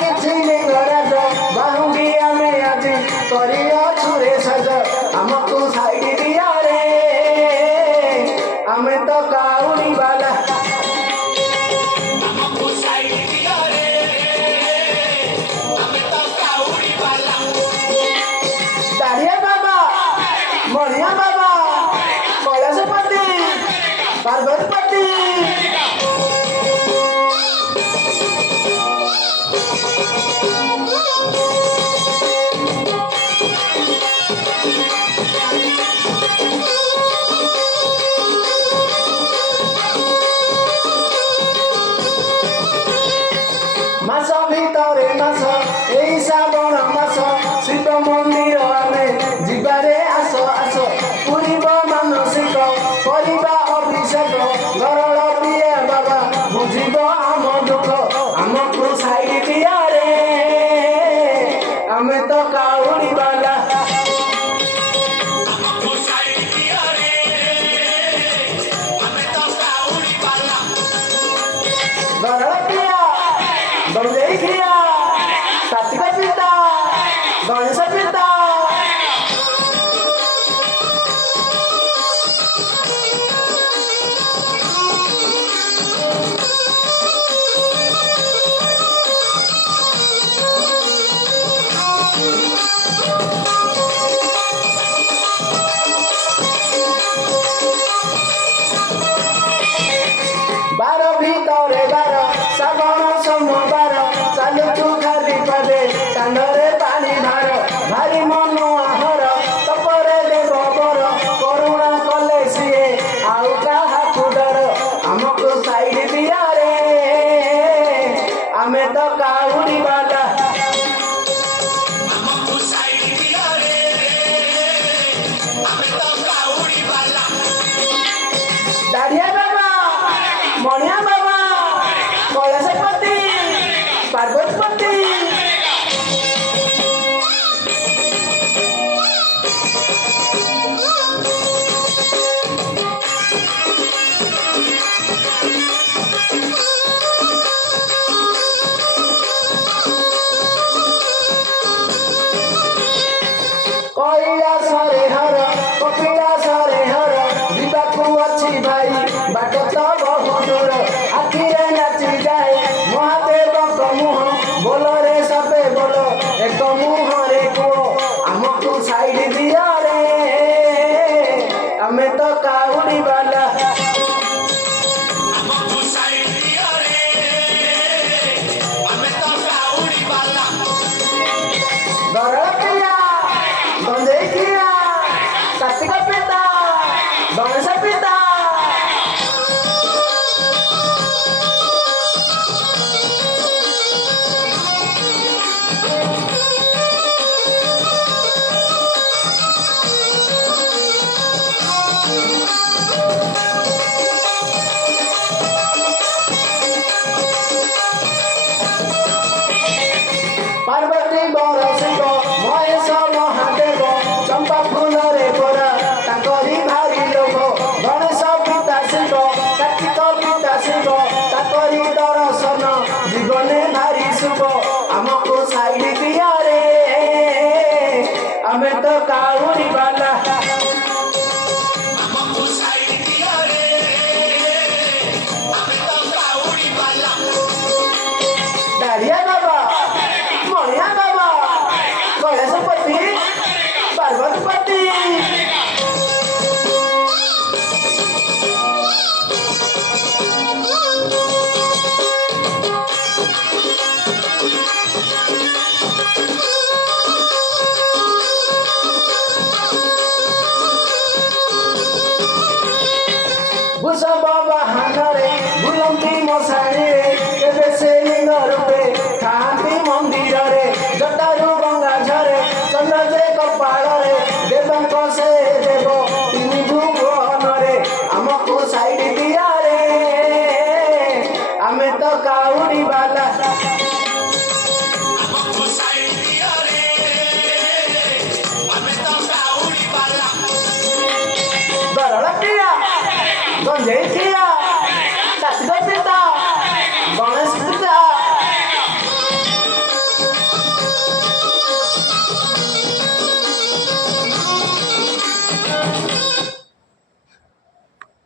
କିଛି ଲିଙ୍ଗରାଜ ବାହୁଙ୍ଗି ଆମେ ଆଜି କରିଅଛୁ ରେ ସଜ ଆମକୁ ସାଇଡ ଦିଆରେ ଆମେ ତ କାଉଡ଼ି ବାଲା दाढ़िया बाबा मणिया बाबा कैलाशपति पार्वतीपति मास भितरे मास एई श्रावण मास शिव मंदिर आमे जिबारे आस आस पूरीब मानसिक करिबा अभिषेक गरल प्रिय बाबा बुझिब आम दुख आमको साइड दिया रे आमे तो काउडी बाला गरल प्रिय बंदेई खिया कार्तिक पिता गणेश पिता बार भितरे बार श्रावण सोमवार चालुचु खाली पदे कांधरे पानी भार भारी मन आहर तपरे देव बर करुणा कले सीए आउ काहाकु डर आमको साइड दिया रे आमे तो काउडी बाला दाढ़िया बाबा मणिया बाबा कैलाशपति पार्वतीपति कैलाशरे हर कपिलाशरे हर जीवाकू अच्छी भाई बाट तो बहु दूर आखिरे नाची जाए महादेव मुह बोल रे सबे बोल एक मुह रे कुओ आमको साइड दिया रे आमे तो काउडी बाला गरल प्रिया बंदेई खिया कार्तिक पिता गणेश पिता पार्वती बर शिव महेश महादेव चंपा फूल रे गोरा ताकरी भारी लोभ गणेश पिता शिव कार्तिक पिता शिव ताकरी दर्शन जीवने भारी शुभ आमको साइड दिया रे आमे तो काउडी बाला दाढ़िया बाबा मणिया बाबा कैलाशपति पार्वतीपति भूषभ बाहନରେ ବୁଲନ୍ତି ମଶାଣିରେ କେବେ ସେ ଲିଙ୍ଗ ରୂପେ ଥାଆନ୍ତି ମନ୍ଦିରରେ ଜଟାରୁ ଗଙ୍ଗା ଝରେ ଚନ୍ଦ୍ର ଯେ କପାଳରେ ଦେବଙ୍କ ସେ ଦେବ ତିନି ଭୁବନରେ ଆମକୁ ସାଇଡ ଦିଆ ରେ ଆମେ ତ କାଉଡ଼ି ବାଲା